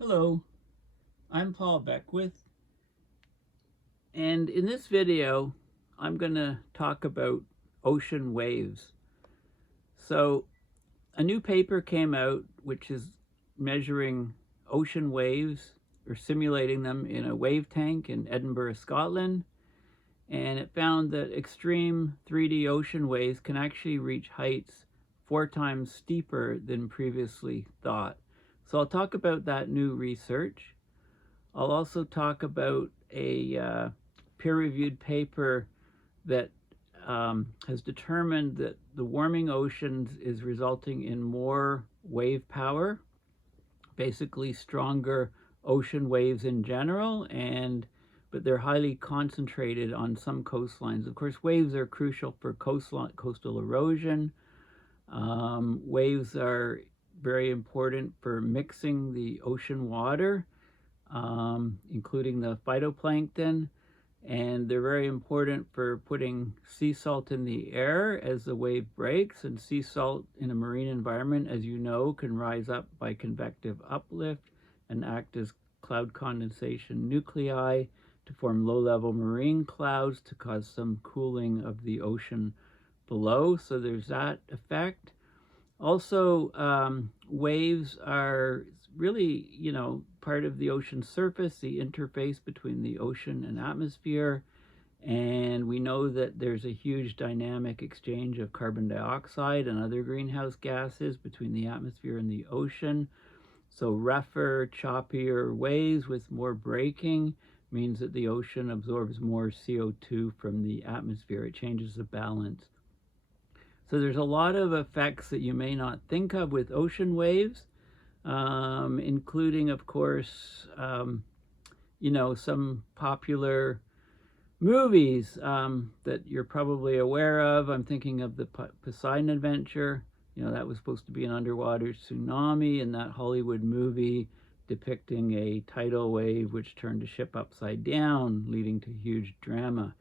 Hello, I'm Paul Beckwith, and in this video, I'm going to talk about ocean waves. So, a new paper came out which is measuring ocean waves or simulating them in a wave tank in Edinburgh, Scotland, and it found that extreme 3D ocean waves can actually reach heights 4 times steeper than previously thought. So, I'll talk about that new research. I'll also talk about a peer-reviewed paper that has determined that the warming oceans is resulting in more wave power, basically stronger ocean waves in general, but they're highly concentrated on some coastlines. Of course, waves are crucial for coastal erosion. Waves are very important for mixing the ocean water, including the phytoplankton, and they're very important for putting sea salt in the air as the wave breaks. And sea salt in a marine environment, as you know, can rise up by convective uplift and act as cloud condensation nuclei to form low-level marine clouds to cause some cooling of the ocean below. So there's that effect. Also, waves are really, part of the ocean surface, the interface between the ocean and atmosphere. And we know that there's a huge dynamic exchange of carbon dioxide and other greenhouse gases between the atmosphere and the ocean. So rougher, choppier waves with more breaking means that the ocean absorbs more CO2 from the atmosphere. It changes the balance. So there's a lot of effects that you may not think of with ocean waves, including, of course, some popular movies that you're probably aware of. I'm thinking of the Poseidon Adventure. That was supposed to be an underwater tsunami, and that Hollywood movie depicting a tidal wave which turned a ship upside down, leading to huge drama.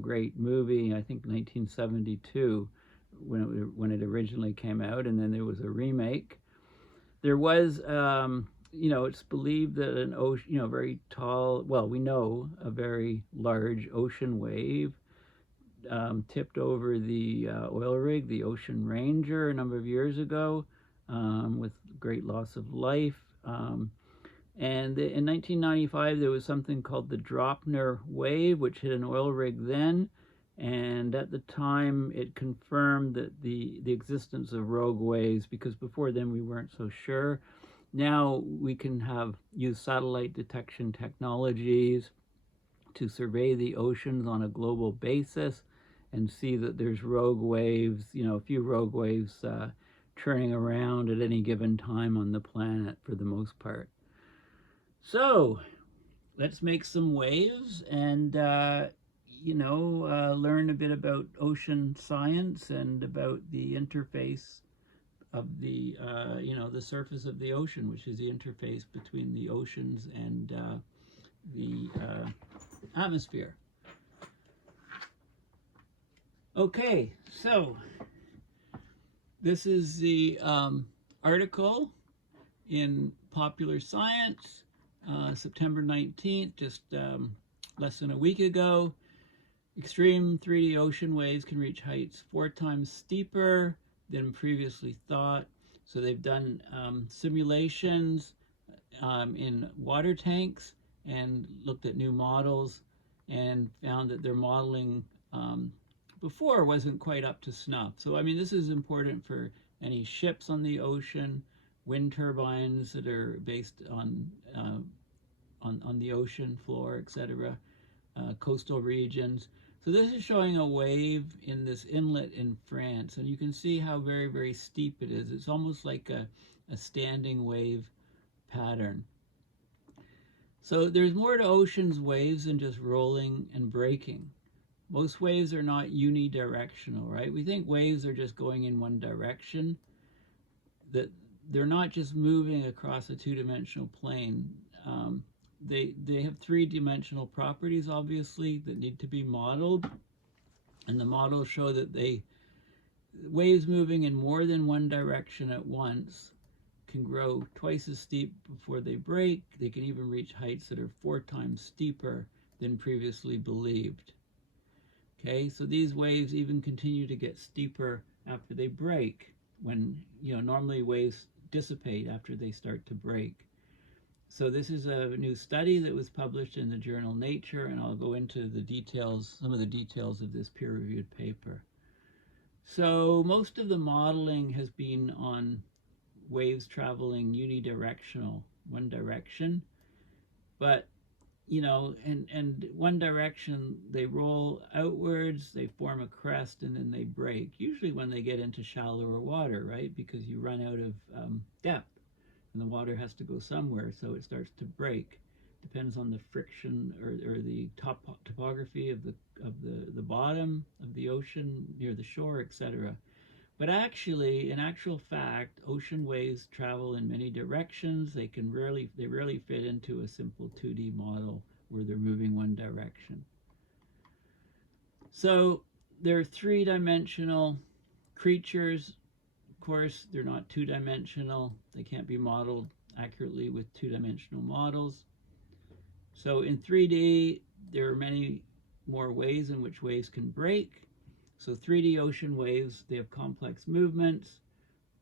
Great movie, I think 1972. When it originally came out, and then there was a remake. There was, it's believed that an ocean, very tall, well, we know a very large ocean wave tipped over the oil rig, the Ocean Ranger, a number of years ago, with great loss of life. And in 1995, there was something called the Draupner Wave, which hit an oil rig then. And at the time, it confirmed that the existence of rogue waves, because before then we weren't so sure. Now we can use satellite detection technologies to survey the oceans on a global basis and see that there's rogue waves, a few rogue waves churning around at any given time on the planet for the most part. So let's make some waves and learn a bit about ocean science and about the interface of the surface of the ocean, which is the interface between the oceans and the atmosphere. Okay, so this is the article in Popular Science, September 19th, just less than a week ago. Extreme 3D ocean waves can reach heights 4 times steeper than previously thought. So they've done simulations in water tanks and looked at new models and found that their modeling before wasn't quite up to snuff. So this is important for any ships on the ocean, wind turbines that are based on the ocean floor, etc., coastal regions. So this is showing a wave in this inlet in France, and you can see how very, very steep it is. It's almost like a standing wave pattern. So there's more to ocean's waves than just rolling and breaking. Most waves are not unidirectional, right? We think waves are just going in one direction, that they're not just moving across a two-dimensional plane. They have three-dimensional properties, obviously, that need to be modeled. And the models show that waves moving in more than one direction at once can grow twice as steep before they break. They can even reach heights that are 4 times steeper than previously believed. Okay, so these waves even continue to get steeper after they break, when, normally waves dissipate after they start to break. So this is a new study that was published in the journal Nature, and I'll go into the details, some of the details of this peer-reviewed paper. So most of the modeling has been on waves traveling unidirectional, one direction, but and one direction, they roll outwards, they form a crest, and then they break, usually when they get into shallower water, right? Because you run out of depth, and the water has to go somewhere, so it starts to break. Depends on the friction or the topography of the bottom of the ocean near the shore, etc. But actually, in actual fact, ocean waves travel in many directions. They rarely fit into a simple 2D model where they're moving one direction. So they're 3-dimensional creatures. Of course, they're not 2-dimensional. They can't be modeled accurately with 2-dimensional models. So in 3D, there are many more ways in which waves can break. So 3D ocean waves, they have complex movements.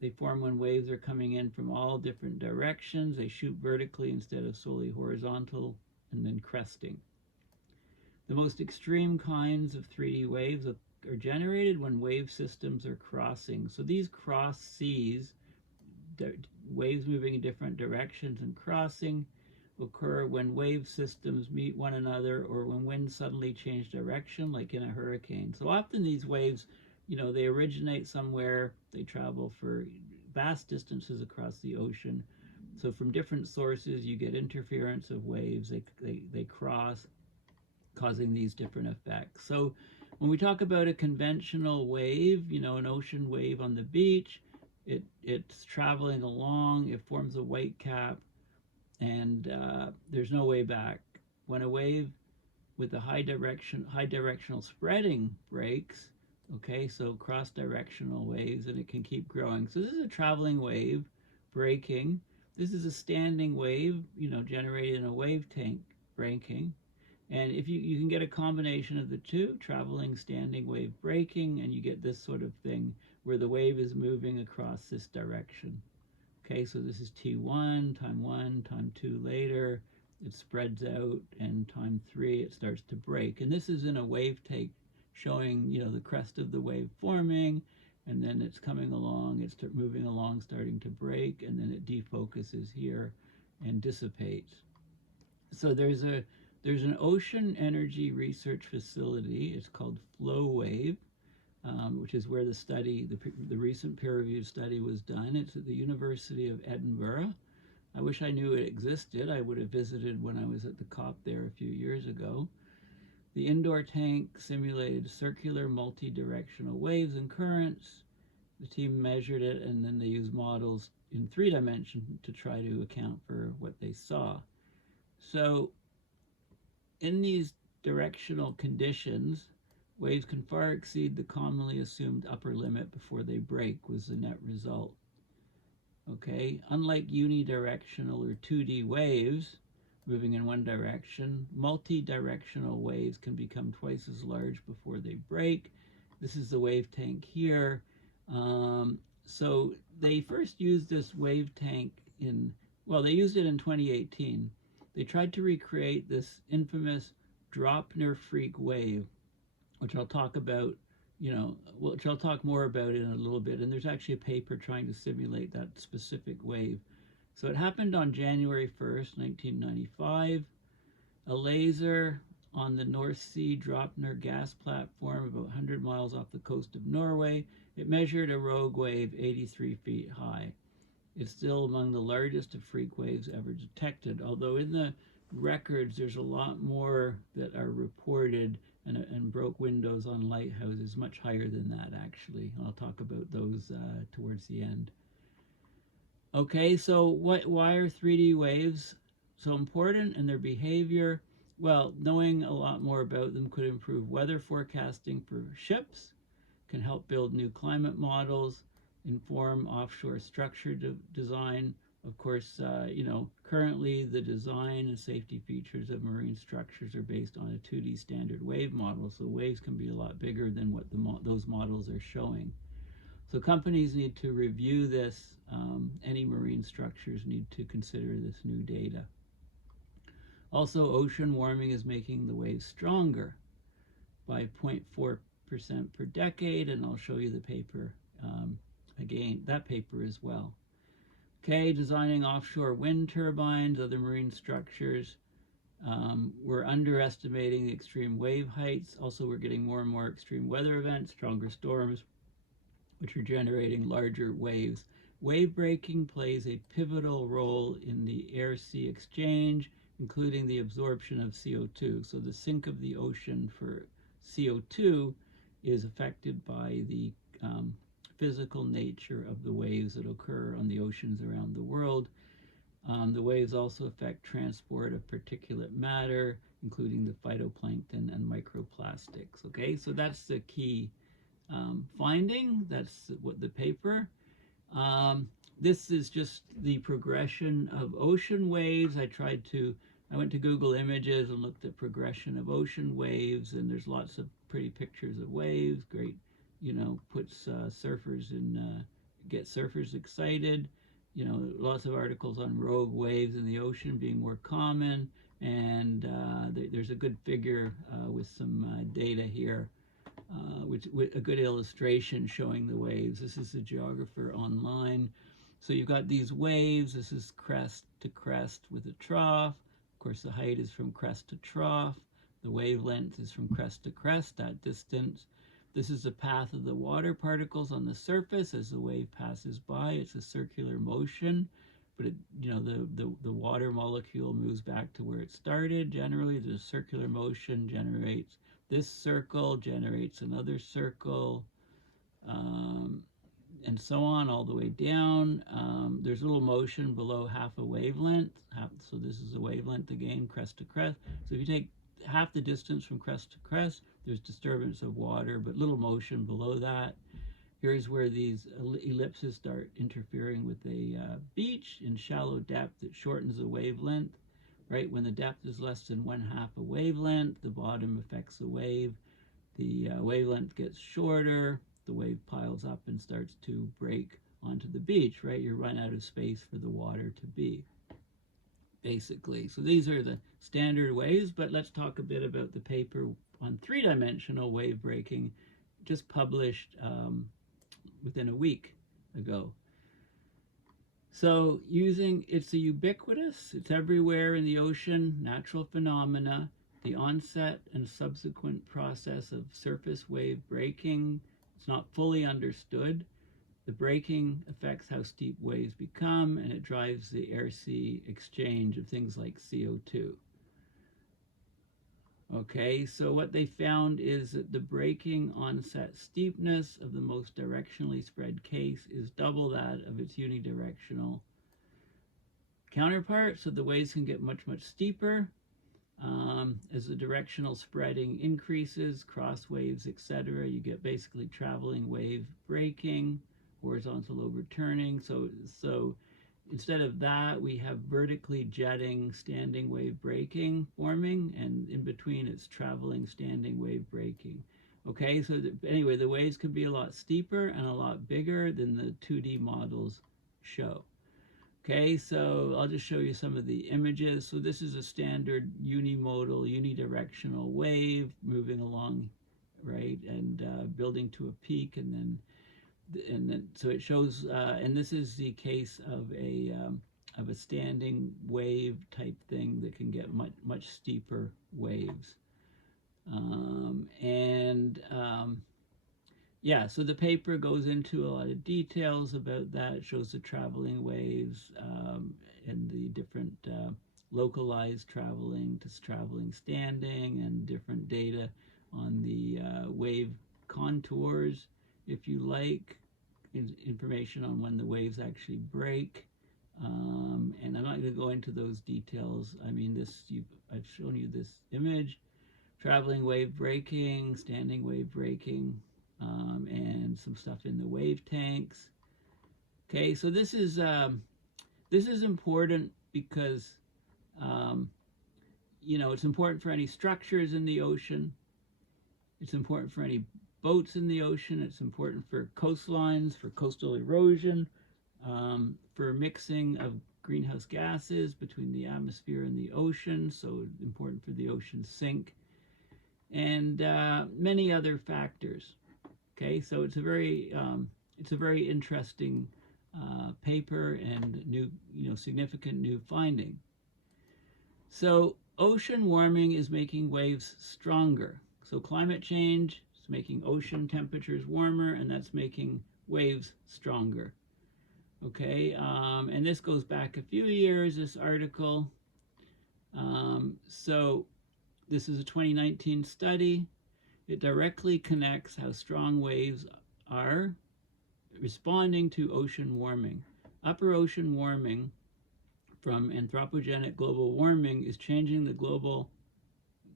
They form when waves are coming in from all different directions. They shoot vertically instead of solely horizontal, and then cresting. The most extreme kinds of 3D waves are generated when wave systems are crossing. So these cross seas, waves moving in different directions and crossing, occur when wave systems meet one another, or when winds suddenly change direction, like in a hurricane. So often these waves, they originate somewhere, they travel for vast distances across the ocean. So from different sources, you get interference of waves, they cross, causing these different effects. So when we talk about a conventional wave, an ocean wave on the beach, it's traveling along, it forms a white cap, and there's no way back. When a wave with a high directional spreading breaks, okay, so cross-directional waves, and it can keep growing. So this is a traveling wave breaking. This is a standing wave, generated in a wave tank breaking. And if you can get a combination of the two, traveling, standing wave breaking, and you get this sort of thing where the wave is moving across this direction. Okay, so this is T1, time 2 later, it spreads out, and time 3 it starts to break. And this is in a wave take showing, the crest of the wave forming, and then it's coming along, it's moving along, starting to break, and then it defocuses here and dissipates. So there's an ocean energy research facility, it's called Flow Wave, which is where the recent peer-reviewed study was done. It's at the University of Edinburgh. I wish I knew it existed. I would have visited when I was at the COP there a few years ago. The indoor tank simulated circular multi-directional waves and currents. The team measured it, and then they used models in 3 dimensions to try to account for what they saw. So in these directional conditions, waves can far exceed the commonly assumed upper limit before they break, was the net result. Okay, unlike unidirectional or 2D waves moving in one direction, multi-directional waves can become twice as large before they break. This is the wave tank here. So they first used this wave tank they used it in 2018. They tried to recreate this infamous Draupner freak wave, which I'll talk about, which I'll talk more about in a little bit. And there's actually a paper trying to simulate that specific wave. So it happened on January 1st, 1995. A laser on the North Sea Draupner gas platform about 100 miles off the coast of Norway. It measured a rogue wave 83 feet high. It's still among the largest of freak waves ever detected, although in the records there's a lot more that are reported and broke windows on lighthouses, much higher than that actually. I'll talk about those towards the end. Okay, so why are 3D waves so important and their behavior? Well, knowing a lot more about them could improve weather forecasting for ships, can help build new climate models, inform offshore structure design. Of course, currently the design and safety features of marine structures are based on a 2D standard wave model, so waves can be a lot bigger than what those models are showing. So companies need to review this. Any marine structures need to consider this new data. Also, ocean warming is making the waves stronger by 0.4% per decade, and I'll show you the paper again, that paper as well. Okay, designing offshore wind turbines, other marine structures. We're underestimating the extreme wave heights. Also, we're getting more and more extreme weather events, stronger storms, which are generating larger waves. Wave breaking plays a pivotal role in the air-sea exchange, including the absorption of CO2. So the sink of the ocean for CO2 is affected by the physical nature of the waves that occur on the oceans around the world. The waves also affect transport of particulate matter, including the phytoplankton and microplastics. Okay, so that's the key finding. That's what the paper. This is just the progression of ocean waves. I went to Google Images and looked at progression of ocean waves, and there's lots of pretty pictures of waves. Great, puts surfers in, get surfers excited. Lots of articles on rogue waves in the ocean being more common, and there's a good figure with some data here, with a good illustration showing the waves. This is a geographer online. So you've got these waves. This is crest to crest with a trough. Of course, the height is from crest to trough. The wavelength is from crest to crest, that distance. This is the path of the water particles on the surface as the wave passes by. It's a circular motion, but the water molecule moves back to where it started. Generally, the circular motion generates this circle, generates another circle, and so on all the way down. There's a little motion below half a wavelength. So this is a wavelength again, crest to crest. So if you take half the distance from crest to crest, there's disturbance of water, but little motion below that. Here's where these ellipses start interfering with a beach in shallow depth. It shortens the wavelength, right? When the depth is less than 1/2 a wavelength, the bottom affects the wave. The wavelength gets shorter, the wave piles up and starts to break onto the beach, right? You run out of space for the water to be, basically. So these are the standard waves, but let's talk a bit about the paper on 3-dimensional wave breaking, just published within a week ago. So it's a ubiquitous, it's everywhere in the ocean, natural phenomena. The onset and subsequent process of surface wave breaking, it's not fully understood. The breaking affects how steep waves become, and it drives the air-sea exchange of things like CO2. Okay, so what they found is that the breaking onset steepness of the most directionally spread case is double that of its unidirectional counterpart, so the waves can get much, much steeper. As the directional spreading increases, cross waves, etc., you get basically traveling wave breaking, horizontal overturning. So instead of that, we have vertically jetting standing wave breaking forming, and in between it's traveling standing wave breaking. Okay, so anyway, the waves can be a lot steeper and a lot bigger than the 2D models show. Okay, so I'll just show you some of the images. So this is a standard unimodal, unidirectional wave moving along, right, and building to a peak, and then so it shows, and this is the case of a standing wave type thing that can get much steeper waves, yeah, so the paper goes into a lot of details about that. It shows the traveling waves and the different localized traveling to traveling standing, and different data on the wave contours, if you like, information on when the waves actually break. And I'm not going to go into those details. I mean, I've shown you this image, traveling wave breaking, standing wave breaking, and some stuff in the wave tanks. Okay, so this is important because it's important for any structures in the ocean. It's important for any boats in the ocean. It's important for coastlines, for coastal erosion, for mixing of greenhouse gases between the atmosphere and the ocean, so important for the ocean sink, and many other factors. Okay, so it's a very interesting paper and significant new finding. So ocean warming is making waves stronger. So climate change is making ocean temperatures warmer, and that's making waves stronger. Okay, and this goes back a few years, this article. So this is a 2019 study. It directly connects how strong waves are responding to ocean warming. Upper ocean warming from anthropogenic global warming is changing the global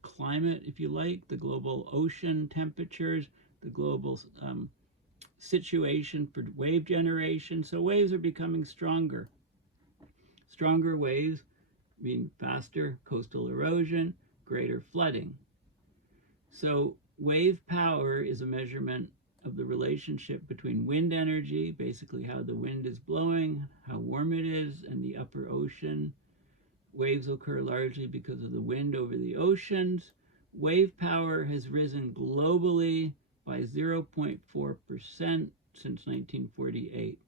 climate, if you like, the global ocean temperatures, the global situation for wave generation. So waves are becoming stronger. Stronger waves mean faster coastal erosion, greater flooding. So wave power is a measurement of the relationship between wind energy, basically how the wind is blowing, how warm it is, and the upper ocean. Waves occur largely because of the wind over the oceans. Wave power has risen globally by 0.4% since 1948.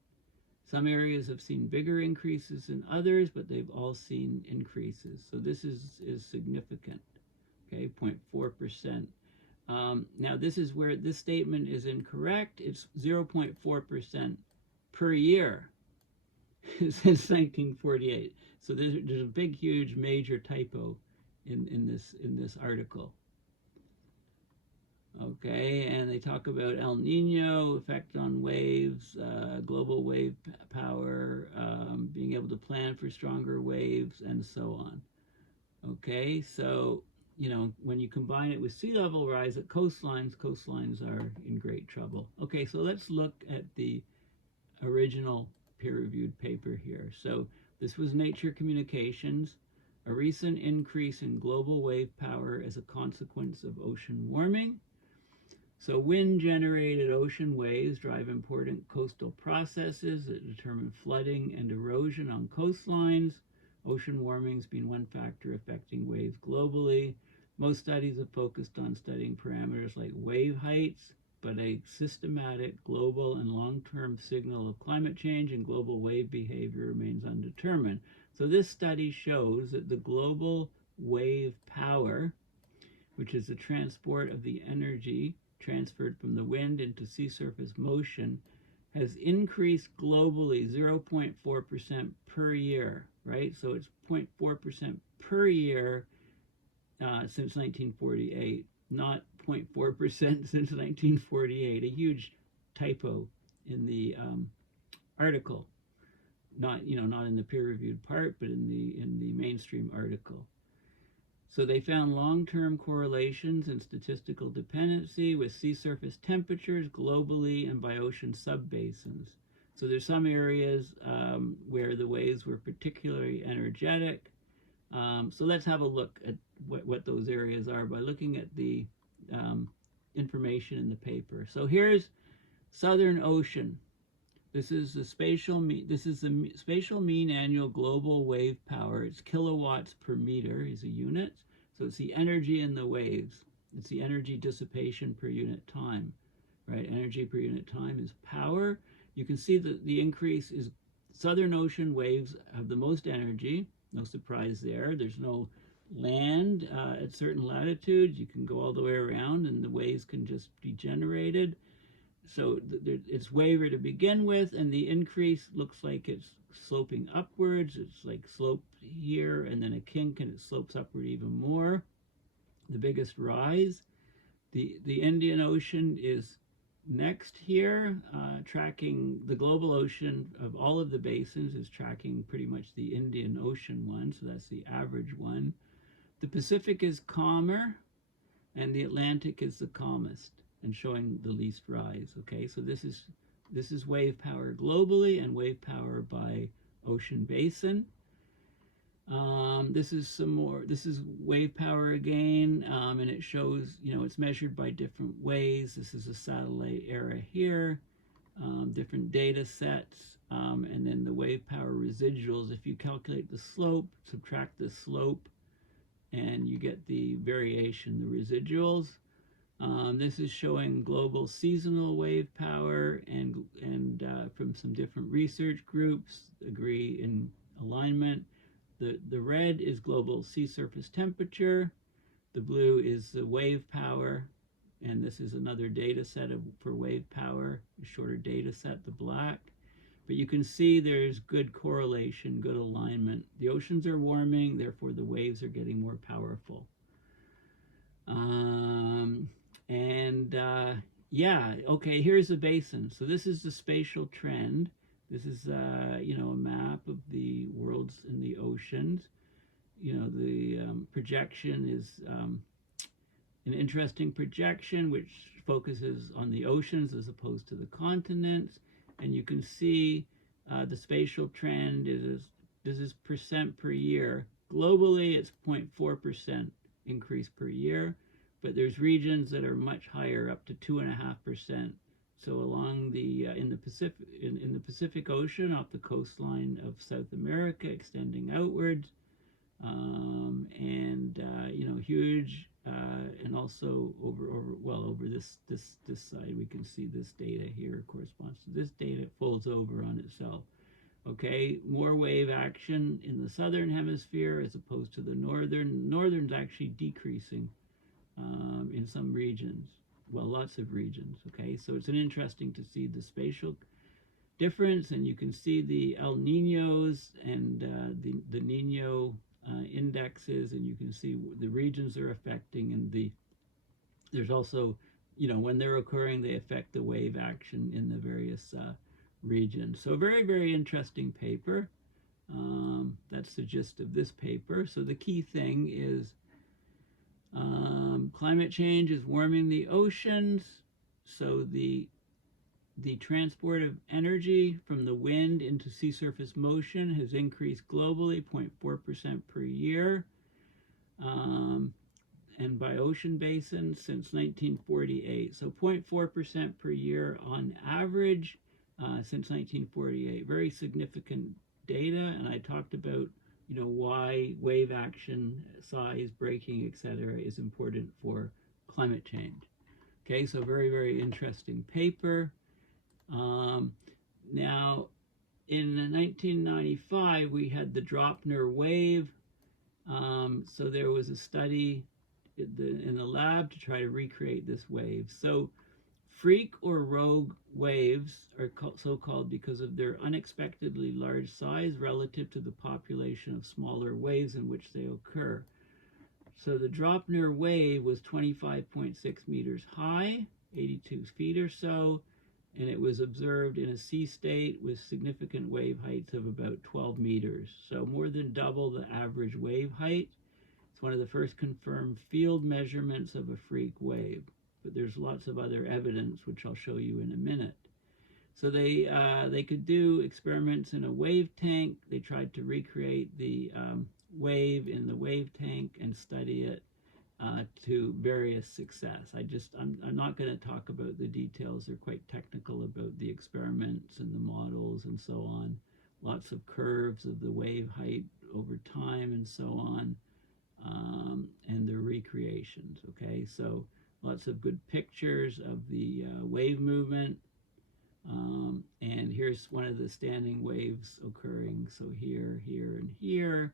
Some areas have seen bigger increases than others, but they've all seen increases. So this is significant, okay, 0.4%. Now this is where this statement is incorrect. It's 0.4% per year since 1948. So there's a big, huge, major typo in this article. Okay, and they talk about El Nino, effect on waves, global wave power, being able to plan for stronger waves, and so on. Okay, so, when you combine it with sea level rise at coastlines are in great trouble. Okay, so let's look at the original peer-reviewed paper here. So this was Nature Communications, a recent increase in global wave power as a consequence of ocean warming. So wind-generated ocean waves drive important coastal processes that determine flooding and erosion on coastlines. Ocean warming has been one factor affecting waves globally. Most studies have focused on studying parameters like wave heights, but a systematic global and long-term signal of climate change and global wave behavior remains undetermined. So this study shows that the global wave power, which is the transport of the energy transferred from the wind into sea surface motion, has increased globally 0.4% per year, right? So it's 0.4% per year since 1948, not 0.4% since 1948. A huge typo in the article, not in the peer-reviewed part, but in the mainstream article. So they found long-term correlations and statistical dependency with sea surface temperatures globally and by ocean subbasins. So there's some areas where the waves were particularly energetic. So let's have a look at what those areas are by looking at the information in the paper. So here's Southern Ocean. This is the spatial mean annual global wave power. It's kilowatts per meter is a unit. So it's the energy in the waves. It's the energy dissipation per unit time, right? Energy per unit time is power. You can see that the increase is Southern Ocean waves have the most energy. No surprise there. There's no land at certain latitudes. You can go all the way around and the waves can just be generated. So it's waver to begin with, and the increase looks like it's sloping upwards. It's like sloped here and then a kink, and it slopes upward even more. The biggest rise. The Indian Ocean is next here, tracking the global ocean of all of the basins is tracking pretty much the Indian Ocean one, so that's the average one. The Pacific is calmer, and the Atlantic is the calmest and showing the least rise. Okay, so this is This is wave power globally and wave power by ocean basin. This is some more, this is wave power again, and it shows, it's measured by different ways. This is a satellite era here, different data sets, and then the wave power residuals. If you calculate the slope, subtract the slope, and you get the variation, the residuals. This is showing global seasonal wave power, and from some different research groups agree in alignment. The red is global sea surface temperature. The blue is the wave power, and this is another data set for wave power, a shorter data set, the black. But you can see there's good correlation, good alignment. The oceans are warming, therefore the waves are getting more powerful. Yeah, okay, here's the basin. So this is the spatial trend. This is, a map of the worlds in the oceans. The projection is an interesting projection which focuses on the oceans as opposed to the continents. And you can see the spatial trend this is percent per year. Globally, it's 0.4% increase per year, but there's regions that are much higher, up to 2.5%. So along the in the Pacific Ocean, off the coastline of South America, extending outwards, huge, and also over this side, we can see this data here corresponds to this data. It folds over on itself. Okay, more wave action in the southern hemisphere as opposed to the northern. Northern's actually decreasing in some regions. Well, lots of regions, okay? So it's interesting to see the spatial difference, and you can see the El Niños and the Niño indexes, and you can see the regions they're affecting, and there's also, when they're occurring, they affect the wave action in the various regions. So very, very interesting paper. That's the gist of this paper. So the key thing is climate change is warming the oceans, so the transport of energy from the wind into sea surface motion has increased globally 0.4% per year, and by ocean basin since 1948. So 0.4% per year on average since 1948. Very significant data, and I talked about why wave action, size, breaking, etc. is important for climate change. Okay, so very, very interesting paper. Now, in 1995, we had the Draupner Wave. So there was a study in the lab to try to recreate this wave. So freak or rogue waves are so called because of their unexpectedly large size relative to the population of smaller waves in which they occur. So the Draupner Wave was 25.6 meters high, 82 feet or so, and it was observed in a sea state with significant wave heights of about 12 meters. So more than double the average wave height. It's one of the first confirmed field measurements of a freak wave. But there's lots of other evidence, which I'll show you in a minute. So they could do experiments in a wave tank. They tried to recreate the wave in the wave tank and study it to various success. I'm not going to talk about the details. They're quite technical about the experiments and the models and so on. Lots of curves of the wave height over time and so on, and their recreations. Okay, so lots of good pictures of the wave movement. And here's one of the standing waves occurring. So here, here, and here.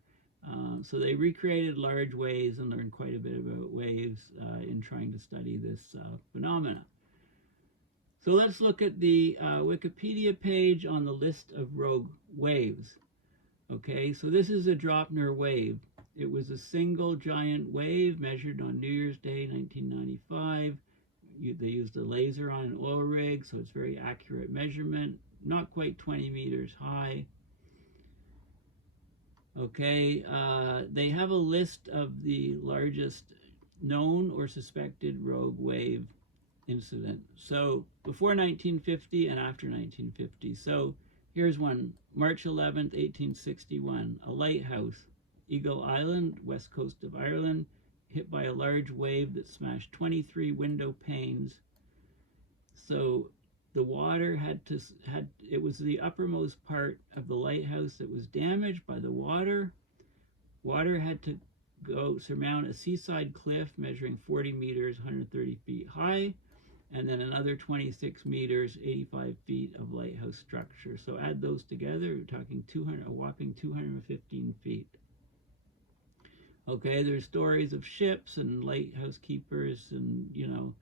So they recreated large waves and learned quite a bit about waves in trying to study this phenomena. So let's look at the Wikipedia page on the list of rogue waves. Okay, so this is a Draupner wave. It was a single giant wave measured on New Year's Day, 1995. They used a laser on an oil rig, so it's very accurate measurement. Not quite 20 meters high. Okay, they have a list of the largest known or suspected rogue wave incident. So before 1950 and after 1950. So here's one, March 11th, 1861, a lighthouse, Eagle Island, west coast of Ireland, hit by a large wave that smashed 23 window panes. So the water it was the uppermost part of the lighthouse that was damaged by the water. Water had to go surmount a seaside cliff measuring 40 meters, 130 feet high, and then another 26 meters, 85 feet of lighthouse structure. So add those together, we're talking a whopping 215 feet. Okay, there's stories of ships and lighthouse keepers and, you know,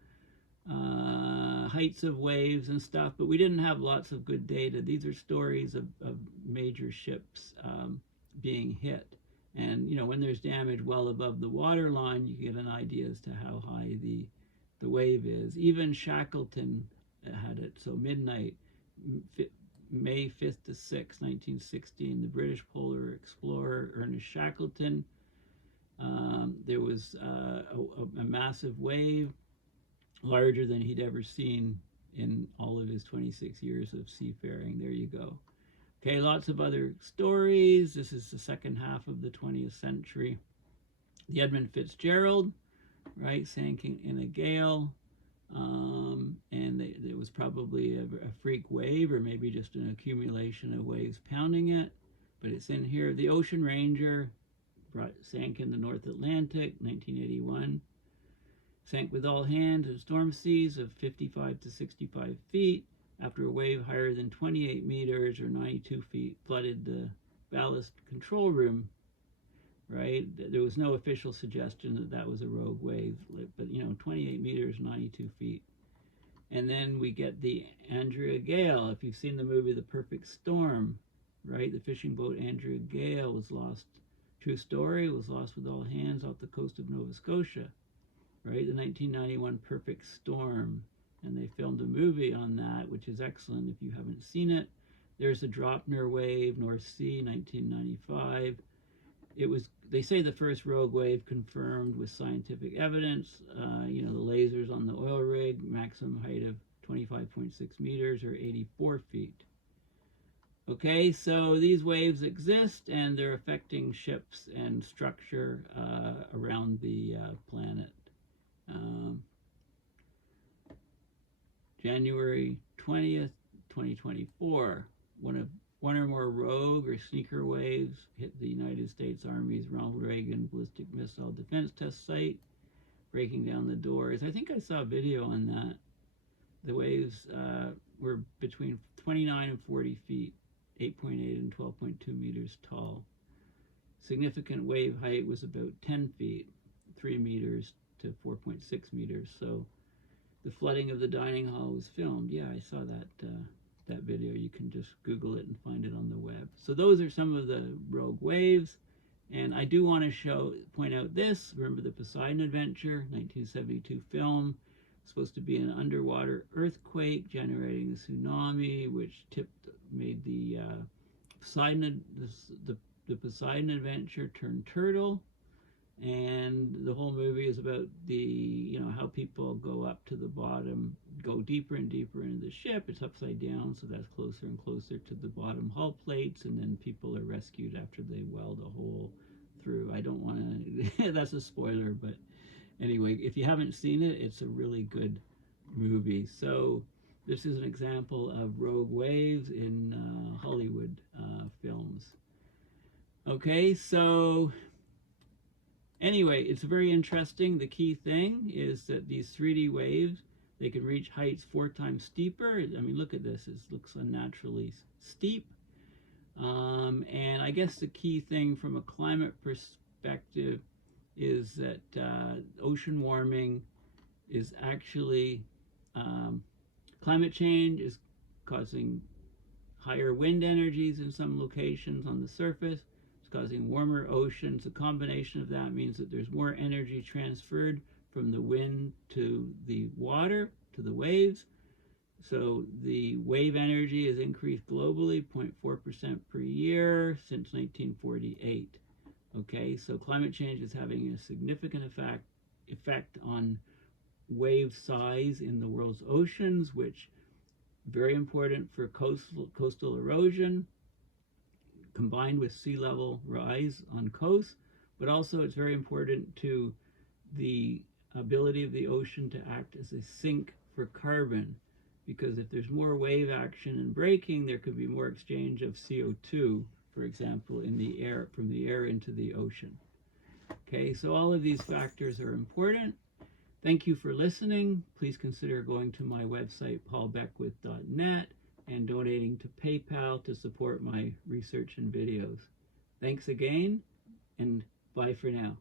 heights of waves and stuff, but we didn't have lots of good data. These are stories of major ships being hit. And, you know, when there's damage well above the water line, you get an idea as to how high the wave is. Even Shackleton had it. So midnight, May 5th to 6th, 1916, the British polar explorer Ernest Shackleton, there was a massive wave, larger than he'd ever seen in all of his 26 years of seafaring. There you go. Okay, lots of other stories. This is the second half of the 20th century. The Edmund Fitzgerald, right, sank in a gale, and there was probably a freak wave or maybe just an accumulation of waves pounding it, but it's in here. The Ocean Ranger sank in the North Atlantic, 1981. Sank with all hands in storm seas of 55 to 65 feet after a wave higher than 28 meters or 92 feet flooded the ballast control room, right? There was no official suggestion that that was a rogue wave, but, you know, 28 meters, 92 feet. And then we get the Andrea Gale. If you've seen the movie The Perfect Storm, right? The fishing boat Andrea Gale was lost. True story, was lost with all hands off the coast of Nova Scotia, right? The 1991 Perfect Storm. And they filmed a movie on that, which is excellent if you haven't seen it. There's the Draupner Wave, North Sea, 1995. It was, they say, the first rogue wave confirmed with scientific evidence. You know, the lasers on the oil rig, maximum height of 25.6 meters or 84 feet. Okay, so these waves exist and they're affecting ships and structure around the planet. January 20th, 2024, one or more rogue or sneaker waves hit the United States Army's Ronald Reagan ballistic missile defense test site, breaking down the doors. I think I saw a video on that. The waves were between 29 and 40 feet, 8.8 and 12.2 meters tall. Significant wave height was about 10 feet, 3 meters to 4.6 meters. So the flooding of the dining hall was filmed. Yeah, I saw that video. You can just Google it and find it on the web. So those are some of the rogue waves. And I do want to point out this. Remember the Poseidon Adventure, 1972 film. It's supposed to be an underwater earthquake generating a tsunami, which made the Poseidon Adventure turn turtle. And the whole movie is about how people go up to the bottom, go deeper and deeper into the ship. It's upside down, so that's closer and closer to the bottom hull plates, and then people are rescued after they weld a hole through. I don't want to, that's a spoiler, but anyway, if you haven't seen it, it's a really good movie. So this is an example of rogue waves in Hollywood films. Okay, so anyway, it's very interesting. The key thing is that these 3D waves, they can reach heights 4 times steeper. I mean, look at this. It looks unnaturally steep. And I guess the key thing from a climate perspective is that ocean warming is actually, climate change is causing higher wind energies in some locations on the surface. Causing warmer oceans. The combination of that means that there's more energy transferred from the wind to the water, to the waves. So the wave energy has increased globally 0.4% per year since 1948. Okay, so climate change is having a significant effect on wave size in the world's oceans, which very important for coastal erosion, combined with sea level rise on coast, but also it's very important to the ability of the ocean to act as a sink for carbon, because if there's more wave action and breaking, there could be more exchange of CO2, for example, in the air, from the air into the ocean. Okay, so all of these factors are important. Thank you for listening. Please consider going to my website, paulbeckwith.net, and donating to PayPal to support my research and videos. Thanks again, and bye for now.